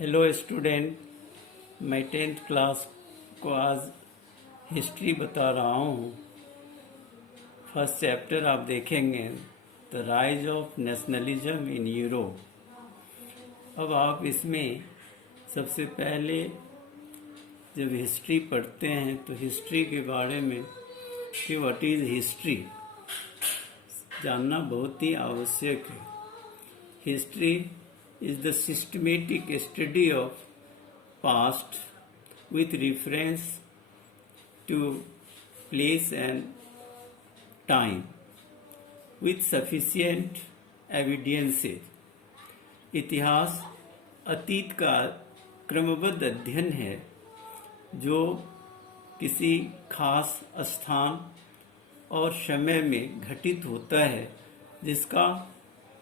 Hello student, मैं 10th class को आज हिस्ट्री बता रहा हूँ। फर्स्ट चैप्टर आप देखेंगे the rise of nationalism in Europe. अब आप इसमें सबसे पहले जब हिस्ट्री पढ़ते हैं तो हिस्ट्री के बारे में कि व्हाट इज़ हिस्ट्री जानना बहुत ही आवश्यक है। History is the systematic study of past with reference to place and time with sufficient evidences। इतिहास अतीत का क्रमबद्ध अध्ययन है जो किसी खास स्थान और समय में घटित होता है, जिसका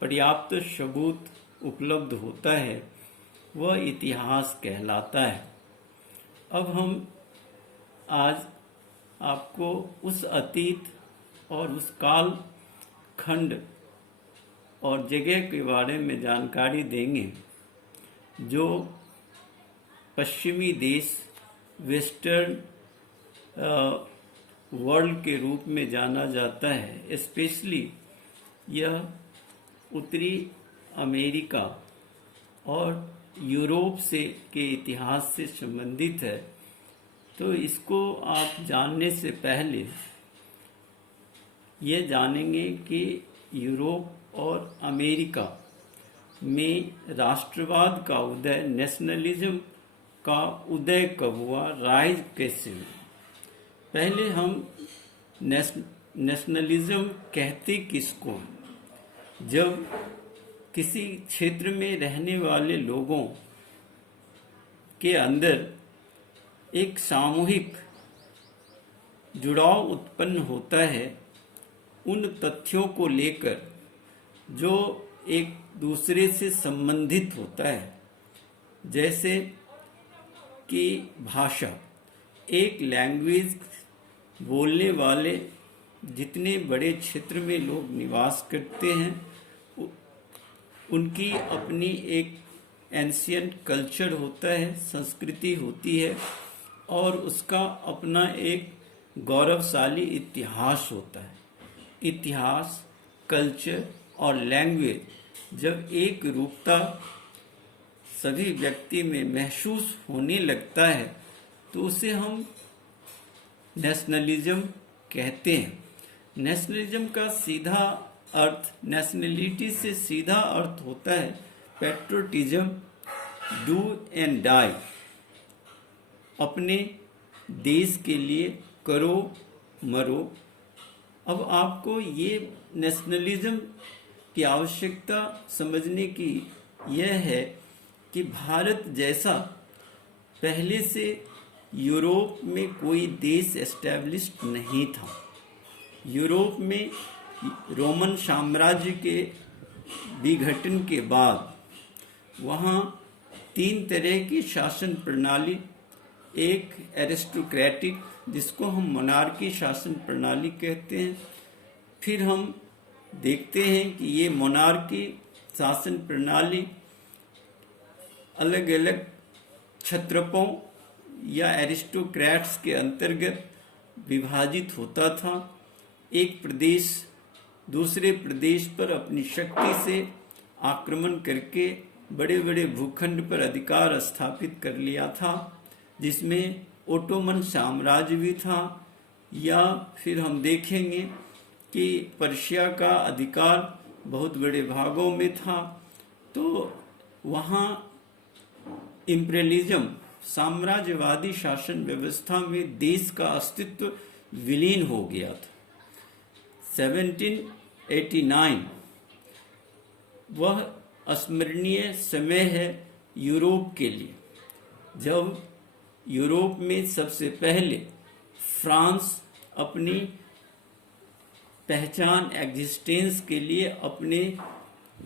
पर्याप्त सबूत उपलब्ध होता है, वह इतिहास कहलाता है। अब हम आज आपको उस अतीत और उस काल खंड और जगह के बारे में जानकारी देंगे जो पश्चिमी देश वेस्टर्न वर्ल्ड के रूप में जाना जाता है। स्पेशली यह उत्तरी अमेरिका और यूरोप के इतिहास से संबंधित है। तो इसको आप जानने से पहले ये जानेंगे कि यूरोप और अमेरिका में राष्ट्रवाद का उदय, नेशनलिज्म का उदय कब हुआ, राइज कैसे हुआ। पहले हम नेशनलिज्म कहते किसको, जब किसी क्षेत्र में रहने वाले लोगों के अंदर एक सामूहिक जुड़ाव उत्पन्न होता है उन तथ्यों को लेकर जो एक दूसरे से संबंधित होता है। जैसे कि भाषा, एक लैंग्वेज बोलने वाले जितने बड़े क्षेत्र में लोग निवास करते हैं उनकी अपनी एक एंशियंट कल्चर होता है, संस्कृति होती है, और उसका अपना एक गौरवशाली इतिहास होता है। इतिहास, कल्चर और लैंग्वेज जब एक रूपता सभी व्यक्ति में महसूस होने लगता है तो उसे हम नेशनलिज्म कहते हैं। नेशनलिज्म का सीधा अर्थ, नेशनलिटी से सीधा अर्थ होता है पैट्रियोटिज्म, डू एंड डाई, अपने देश के लिए करो मरो। अब आपको ये नेशनलिज्म की आवश्यकता समझने की यह है कि भारत जैसा पहले से यूरोप में कोई देश एस्टैब्लिश्ड नहीं था। यूरोप में रोमन साम्राज्य के विघटन के बाद वहाँ 3 तरह की शासन प्रणाली, एक एरिस्टोक्रेटिक जिसको हम मोनार्की शासन प्रणाली कहते हैं, फिर हम देखते हैं कि ये मोनार्की शासन प्रणाली अलग अलग क्षत्रपों या एरिस्टोक्रेट्स के अंतर्गत विभाजित होता था। एक प्रदेश दूसरे प्रदेश पर अपनी शक्ति से आक्रमण करके बड़े बड़े भूखंड पर अधिकार स्थापित कर लिया था, जिसमें ओटोमन साम्राज्य भी था। या फिर हम देखेंगे कि पर्शिया का अधिकार बहुत बड़े भागों में था। तो वहाँ इम्पेरियलिज्म, साम्राज्यवादी शासन व्यवस्था में देश का अस्तित्व विलीन हो गया था। 1789 वह अस्मरणीय समय है यूरोप के लिए, जब यूरोप में सबसे पहले फ्रांस अपनी पहचान, एग्जिस्टेंस के लिए अपने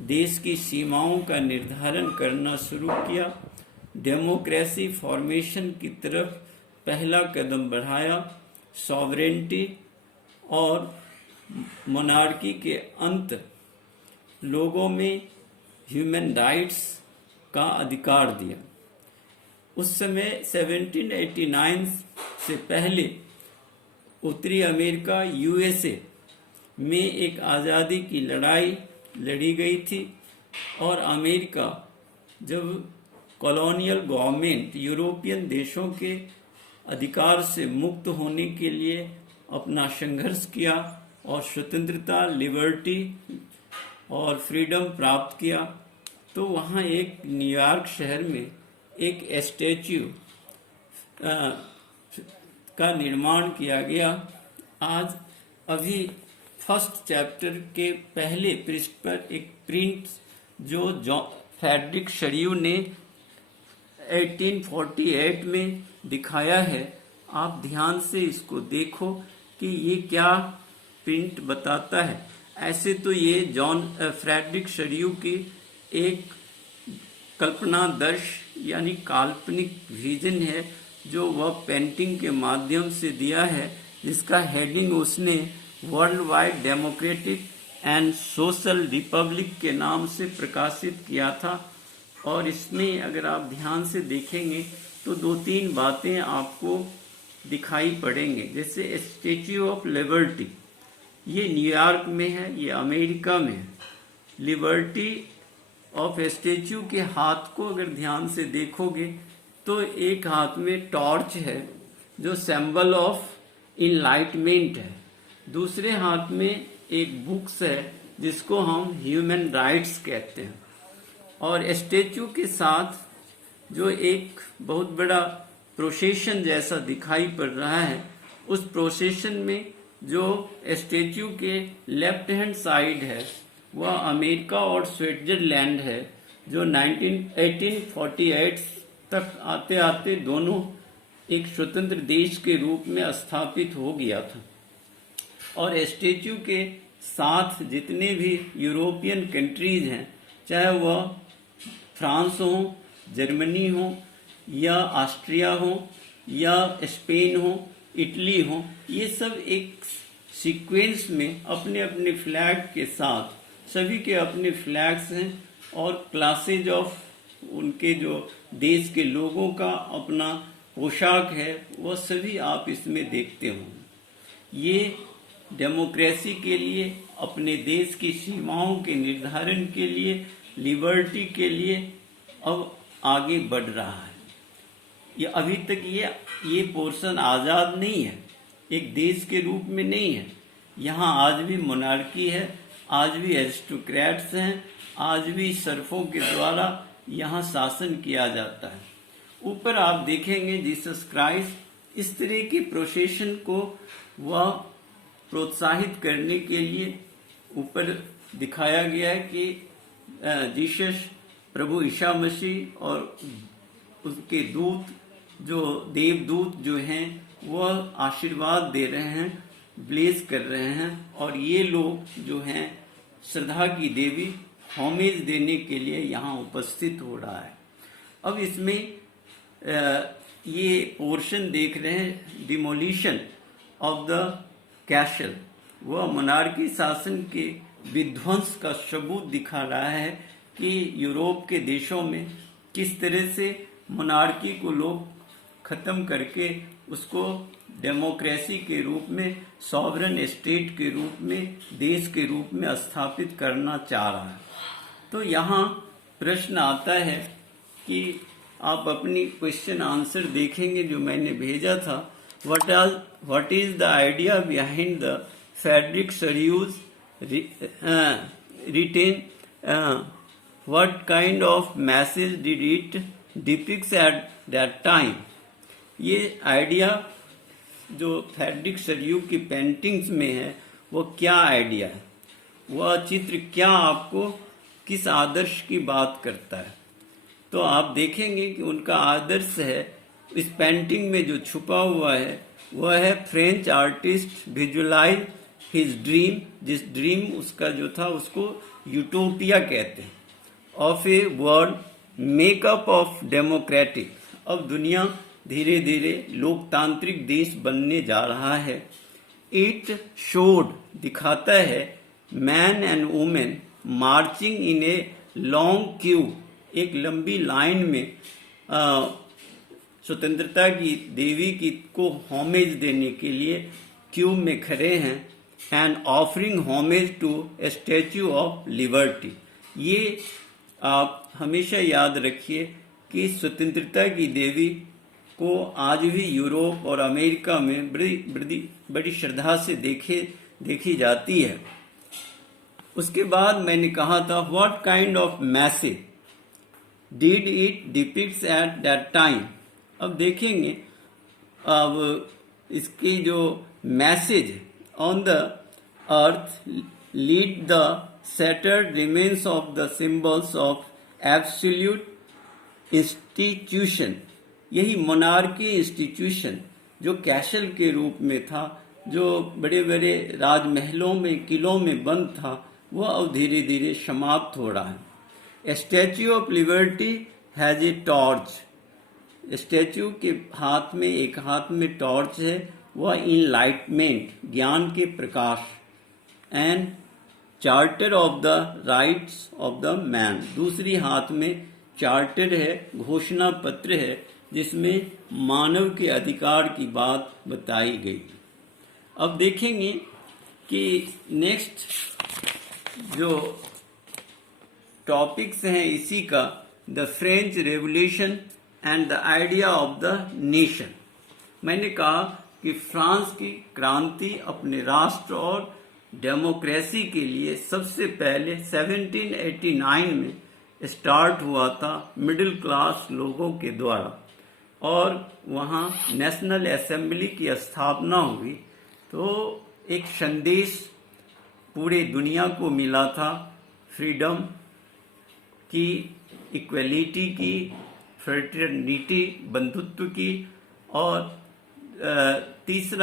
देश की सीमाओं का निर्धारण करना शुरू किया। डेमोक्रेसी फॉर्मेशन की तरफ पहला कदम बढ़ाया। सॉवरेनिटी और मोनार्की के अंत लोगों में ह्यूमन राइट्स का अधिकार दिया। उस समय 1789 से पहले उत्तरी अमेरिका यूएसए में एक आज़ादी की लड़ाई लड़ी गई थी और अमेरिका जब कॉलोनियल गवर्नमेंट यूरोपियन देशों के अधिकार से मुक्त होने के लिए अपना संघर्ष किया और स्वतंत्रता, लिबर्टी और फ्रीडम प्राप्त किया, तो वहाँ एक न्यूयॉर्क शहर में एक स्टैच्यू का निर्माण किया गया। आज अभी फर्स्ट चैप्टर के पहले पृष्ठ पर एक प्रिंट जो फ्रेडरिक शरीयू ने 1848 में दिखाया है, आप ध्यान से इसको देखो कि ये क्या प्रिंट बताता है। ऐसे तो ये फ्रेडरिक शरीयू की एक कल्पनादर्श यानी काल्पनिक विजन है जो वह पेंटिंग के माध्यम से दिया है, जिसका हेडिंग उसने world wide democratic and social Republic के नाम से प्रकाशित किया था। और इसमें अगर आप ध्यान से देखेंगे तो दो तीन बातें आपको दिखाई पड़ेंगे। जैसे स्टैच्यू ऑफ लिबर्टी, ये न्यूयॉर्क में है, ये अमेरिका में है। लिबर्टी ऑफ स्टैच्यू के हाथ को अगर ध्यान से देखोगे तो एक हाथ में टॉर्च है जो सिंबल ऑफ इनलाइटमेंट है, दूसरे हाथ में एक बुक्स है जिसको हम ह्यूमन राइट्स कहते हैं। और स्टैच्यू के साथ जो एक बहुत बड़ा प्रोसेशन जैसा दिखाई पड़ रहा है, उस प्रोसेशन में जो स्टैच्यू के लेफ्ट हैंड साइड है वह अमेरिका और स्विट्जरलैंड है, जो 1848 तक आते आते दोनों एक स्वतंत्र देश के रूप में स्थापित हो गया था। और स्टैच्यू के साथ जितने भी यूरोपियन कंट्रीज हैं, चाहे वह फ्रांस हो, जर्मनी हो या ऑस्ट्रिया हो या स्पेन हो, इटली हो, ये सब एक सीक्वेंस में अपने अपने फ्लैग के साथ, सभी के अपने फ्लैग्स हैं और क्लासेज ऑफ उनके जो देश के लोगों का अपना पोशाक है, वह सभी आप इसमें देखते हो। ये डेमोक्रेसी के लिए, अपने देश की सीमाओं के निर्धारण के लिए, लिबर्टी के लिए अब आगे बढ़ रहा है। ये अभी तक ये पोर्शन आज़ाद नहीं है, एक देश के रूप में नहीं है। यहाँ आज भी मोनार्की है, आज भी एरिस्टोक्रेट्स हैं, आज भी सरफों के द्वारा यहाँ शासन किया जाता है। ऊपर आप देखेंगे जीसस क्राइस्ट, इस तरह की प्रोसेशन को वह प्रोत्साहित करने के लिए ऊपर दिखाया गया है कि जीसस प्रभु ईसा मसीह और उसके दूत, जो देवदूत जो हैं, वह आशीर्वाद दे रहे हैं, ब्लेस कर रहे हैं, और ये लोग जो हैं श्रद्धा की देवी होमेज देने के लिए यहाँ उपस्थित हो रहा है। अब इसमें ये पोर्शन देख रहे हैं डिमोलिशन ऑफ द कैसल, वह मोनार्की शासन के विध्वंस का सबूत दिखा रहा है कि यूरोप के देशों में किस तरह से मोनार्की को लोग खत्म करके उसको डेमोक्रेसी के रूप में, सॉवरन स्टेट के रूप में, देश के रूप में स्थापित करना चाह रहा है। तो यहाँ प्रश्न आता है कि आप अपनी क्वेश्चन आंसर देखेंगे जो मैंने भेजा था। What is the idea behind the Frederick Shariew's written? What kind of message did it depict at that time? ये आइडिया जो फ्रेडरिक शरीयू की पेंटिंग्स में है, वो क्या आइडिया है, वह चित्र क्या आपको किस आदर्श की बात करता है। तो आप देखेंगे कि उनका आदर्श है, इस पेंटिंग में जो छुपा हुआ है वह है French artist visualise his dream, जिस ड्रीम उसका जो था उसको यूटोपिया कहते हैं, of a world makeup of democratic. अब दुनिया धीरे धीरे लोकतांत्रिक देश बनने जा रहा है। इट शोड दिखाता है man and women marching in a long Q, एक लंबी लाइन में स्वतंत्रता की देवी की को होमेज देने के लिए क्यू में खड़े हैं and offering homage to a statue of liberty. ये आप हमेशा याद रखिए कि स्वतंत्रता की देवी को आज भी यूरोप और अमेरिका में बड़ी श्रद्धा से देखी जाती है। उसके बाद मैंने कहा था what kind of message did it depicts at that time. अब देखेंगे अब इसकी जो message on the earth lead the shattered remains of the symbols of absolute institution। यही मोनार्की इंस्टीट्यूशन जो कैसल के रूप में था, जो बड़े बड़े राजमहलों में किलों में बंद था, वह अब धीरे धीरे समाप्त हो रहा है। Statue of liberty has a torch. Statue के एक हाथ में टॉर्च है, वह इनलाइटमेंट ज्ञान के प्रकाश and charter of the rights of the man. दूसरी हाथ में चार्टर है, घोषणा पत्र है, जिसमें मानव के अधिकार की बात बताई गई। अब देखेंगे कि नेक्स्ट जो टॉपिक्स हैं इसी का, the French revolution and the idea of the nation. मैंने कहा कि फ्रांस की क्रांति अपने राष्ट्र और डेमोक्रेसी के लिए सबसे पहले 1789 में स्टार्ट हुआ था मिडिल क्लास लोगों के द्वारा, और वहाँ नेशनल असेंबली की स्थापना हुई। तो एक संदेश पूरे दुनिया को मिला था फ्रीडम की, इक्वलिटी की, फ्रेटर्निटी बंधुत्व की, और तीसरा